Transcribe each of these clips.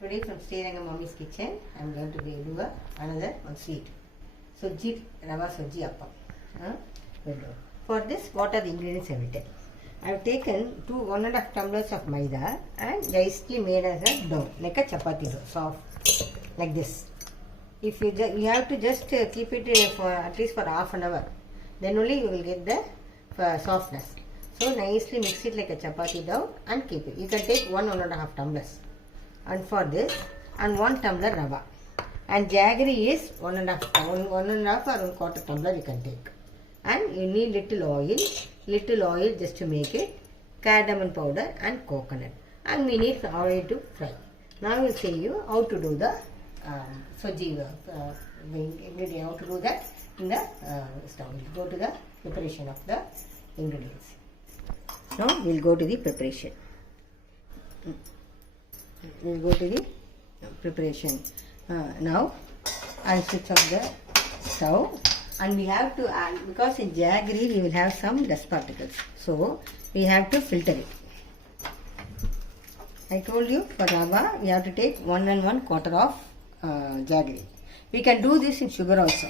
Today from Srirangam Mommy's kitchen, I am going to do another one sweet. Sojji, Rava Sojji Appam. For this, what are the ingredients I will tell. I have taken 1.5 tumblers of maida and nicely made as a dough, like a chapati dough, soft, like this. If you have to just keep it for at least for half an hour, then only you will get the softness. So nicely mix it like a chapati dough and keep it. You can take 1.5 tumblers. And for this, and 1 tumbler rava. And jaggery is 1.5 or 1/4 tumbler you can take. And you need little oil just to make it, cardamom powder and coconut. And we need oil to fry. Now I will show you how to do the sojji ingredient, how to do that in the stove. We'll go to the preparation of the ingredients. Now we will go to the preparation. We will go to the preparation. Now I will switch off the stove, and we have to add, because in jaggery we will have some dust particles, so we have to filter it. I told you for rava we have to take 1 1/4 of jaggery. We can do this in sugar also,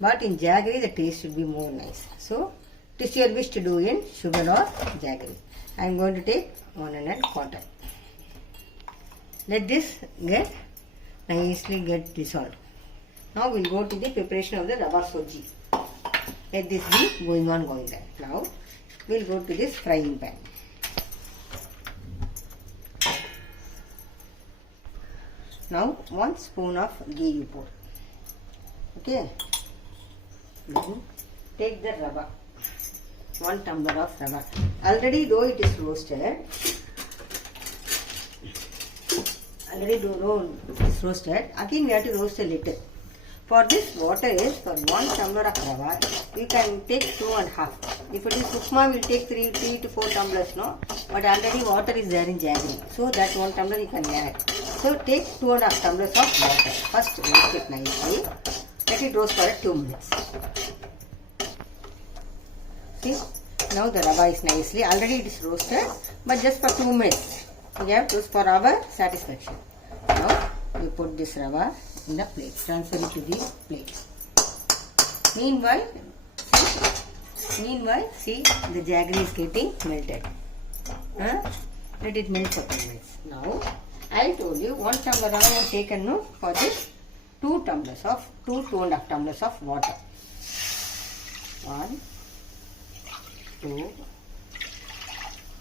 but in jaggery the taste should be more nice. So it is your wish to do in sugar or jaggery. I am going to take 1 1/4. Let this nicely get dissolved. Now we will go to the preparation of the rava sojji. Let this be going on there. Now we will go to this frying pan. Now 1 spoon of ghee you pour. Okay. Then take the rava. 1 tumbler of rava. Already though it is roasted. Again we have to roast a little. For this, water is for 1 tumbler of rava, you can take 2.5. If it is upma, we will take 3 to 4 tumblers, no? But already water is there in jaggery, so that 1 tumbler you can add. So take 2.5 tumblers of water. First roast it nicely. Let it roast for 2 minutes. See, now the rava is nicely, already it is roasted, but just for 2 minutes. We have to for our satisfaction. Now you put this rava in the plate. Transfer it to the plate. Meanwhile, see the jaggery is getting melted. Let it melt for 10 minutes. Now I told you 1 tumbler rava I have taken no, for this 2 1/2 tumblers of water. 1, 2,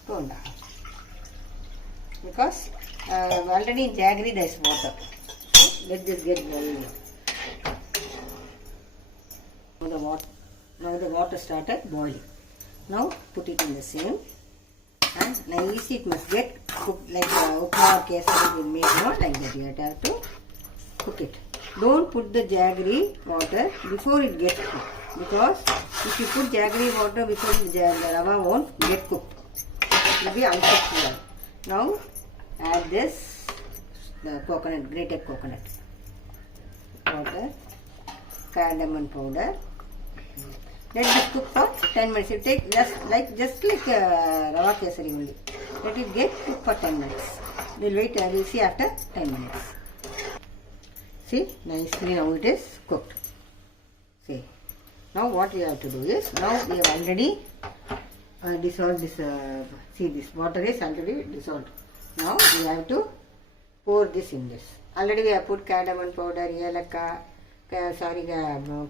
2.5. Because already in jaggery there is water. So let this get boiling. Now the water started boiling. Now put it in the same, and nicely it must get cooked like upma or kesari will make, not like that. You have to cook it. Don't put the jaggery water before it gets cooked, because if you put jaggery water before the rava won't get cooked. It will be uncooked. Now add this, the coconut, grated coconut powder, cardamom powder. Let this cook for 10 minutes. You take just like rava kesari only. Let it get cooked for 10 minutes. We'll wait. We'll see after 10 minutes. See, nicely now it is cooked. See, now what we have to do is, now we have already dissolved this. See, this water is already dissolved. Now we have to pour this in this. Already we have put cardamom powder, yelaka,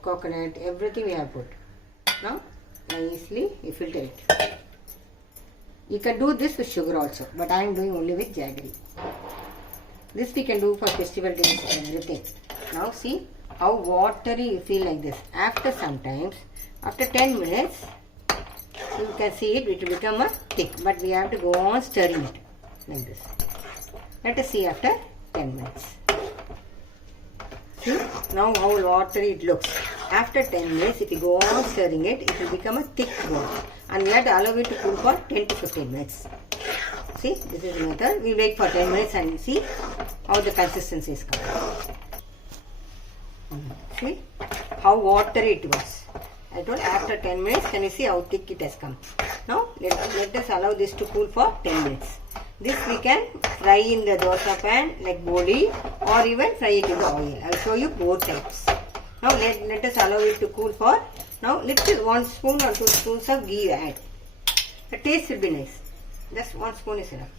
coconut, everything we have put. Now nicely you filter it. You can do this with sugar also, but I am doing only with jaggery. This we can do for festival days, everything. Now see how watery you feel like this. After sometimes, after 10 minutes, you can see it will become a thick, but we have to go on stirring it like this. Let us see after 10 minutes. See now how watery it looks. After 10 minutes, if you go on stirring it, it will become a thick ball, and we have to allow it to cool for 10 to 15 minutes. See, this is the method. We wait for 10 minutes and see how the consistency is coming. See how watery it was. I told after 10 minutes, can you see how thick it has come? Now let us allow this to cool for 10 minutes. This we can fry in the dosa pan like boli, or even fry it in the oil. I will show you both types. Now let us allow it to cool for, now little 1 spoon or 2 spoons of ghee add. The taste will be nice. Just 1 spoon is enough.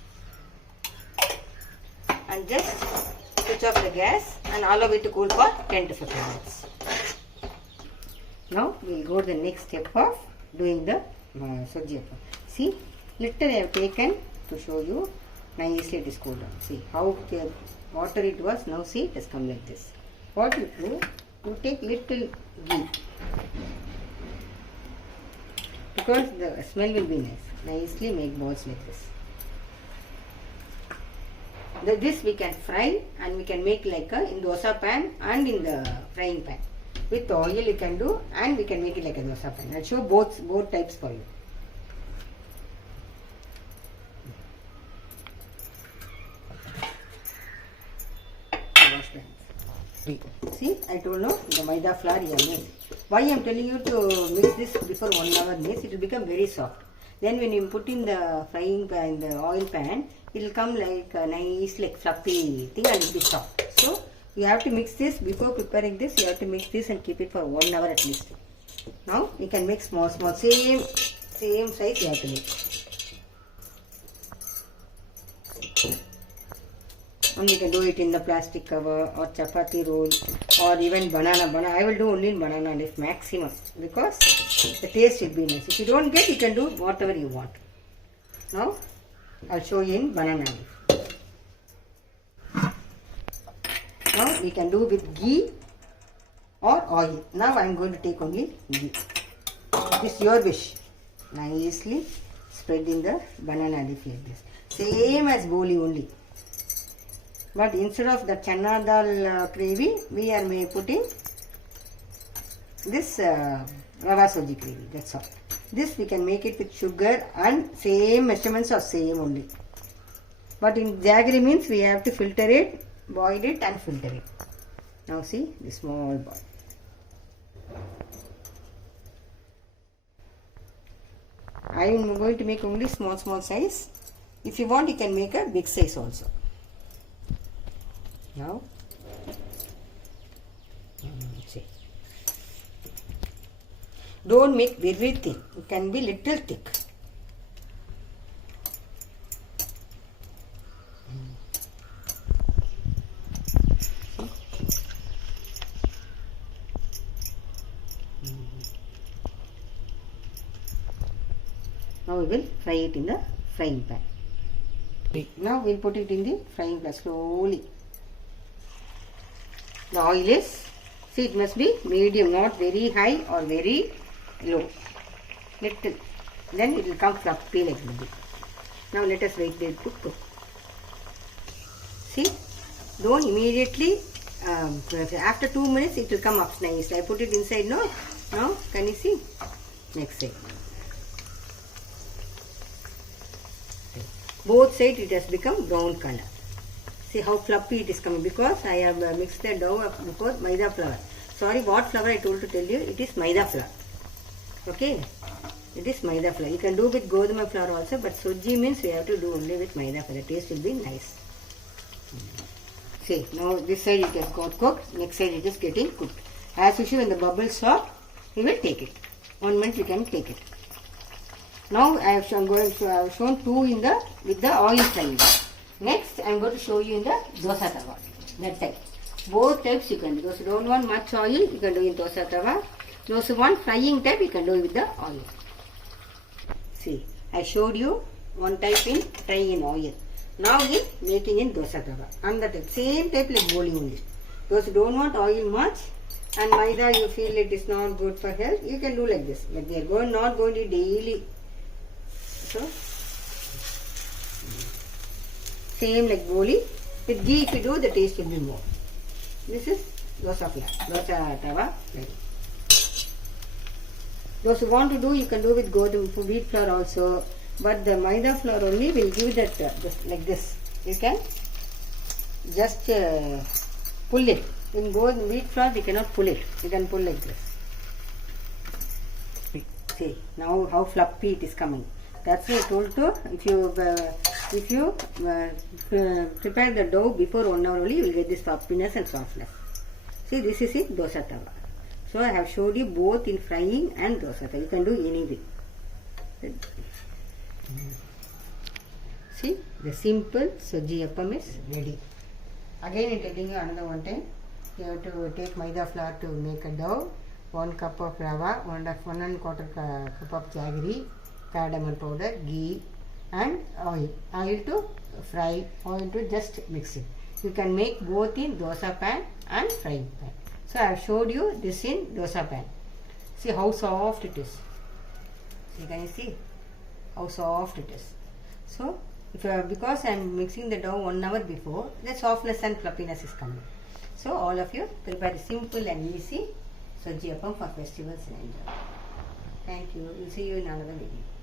And just switch off the gas and allow it to cool for 10 to 15 minutes. Now we will go to the next step of doing the soji appam. See, little I have taken to show you. Nicely it is cooled down. See how water it was. Now see, it has come like this. What you do, you take little ghee, because the smell will be nice. Nicely make balls like this. This we can fry, and we can make like a in dosa pan and in the frying pan. With oil you can do, and we can make it like a dosa pan. I'll show both types for you. See, I told you the maida flour you have made. Why I am telling you to mix this before 1 hour means it will become very soft. Then when you put in the frying pan, the oil pan, it will come like a nice like fluffy thing and it will be soft. So you have to mix this before preparing this. You have to mix this and keep it for 1 hour at least. Now you can make small same size you have to make. And you can do it in the plastic cover or chapati roll or even banana. I will do only in banana leaf maximum, because the taste will be nice. If you don't get, you can do whatever you want. Now I'll show you in banana leaf. Now we can do with ghee or oil. Now I am going to take only ghee. This is your wish. Nicely spread in the banana leaf like this. Same as boli only. But instead of the chana dal gravy, we are putting this rava soji gravy. That's all. This we can make it with sugar, and same measurements are same only. But in jaggery means we have to filter it, boil it and filter it. Now see the small ball. I am going to make only small size. If you want, you can make a big size also. Now, see. Don't make very thin. It can be little thick. Now we will fry it in the frying pan. Now we will put it in the frying pan slowly. The oil is, see, it must be medium, not very high or very low. Little. Then it will come fluffy like this. Now let us wait it to cook. See, don't immediately, after 2 minutes it will come up nice. I put it inside now. Now can you see? Next side. Both sides it has become brown color. See how fluffy it is coming, because I have mixed the dough before maida flour. Sorry, what flour I told to tell you, it is maida flour. Okay, it is maida flour. You can do with goduma flour also, but soji means we have to do only with maida flour. The taste will be nice. See, now this side it has got cooked, next side it is getting cooked. As usual, when the bubbles stop, we will take it. 1 minute you can take it. Now I have shown two in the with the oil frying. Next, I am going to show you in the dosa tawa. That type. Both types you can do. Those who don't want much oil, you can do in dosa tawa. Those who want frying type, you can do with the oil. See, I showed you one type in frying in oil. Now in making in dosa tawa. And the type, same type like boli only. Those who don't want oil much and maida you feel it is not good for health, you can do like this. But they are not going to daily. So, same like boli. With ghee if you do, the taste will be more. This is dosa flour, dosa tawa. Those who want to do, you can do with wheat flour also. But the maida flour only will give that like this. You can just pull it. In wheat flour, we cannot pull it. You can pull like this. See now how fluffy it is coming. That's why I told you, if you If you prepare the dough before 1 hour only, you will get this puffiness and softness. See, this is it dosa tawa. So I have showed you both in frying and dosa tawa. You can do anything. See, the simple soji appam is ready. Again, I am telling you another one time. You have to take maida flour to make a dough. 1 cup of rava, 1.25 cup of jaggery, cardamom powder, ghee, and oil. Oil to fry, oil to just mix it. You can make both in dosa pan and frying pan. So I have showed you this in dosa pan. See how soft it is. See, can you see how soft it is? So because I am mixing the dough 1 hour before, the softness and fluffiness is coming. So all of you prepare a simple and easy soji appam for festivals and enjoy. Thank you. We'll see you in another video.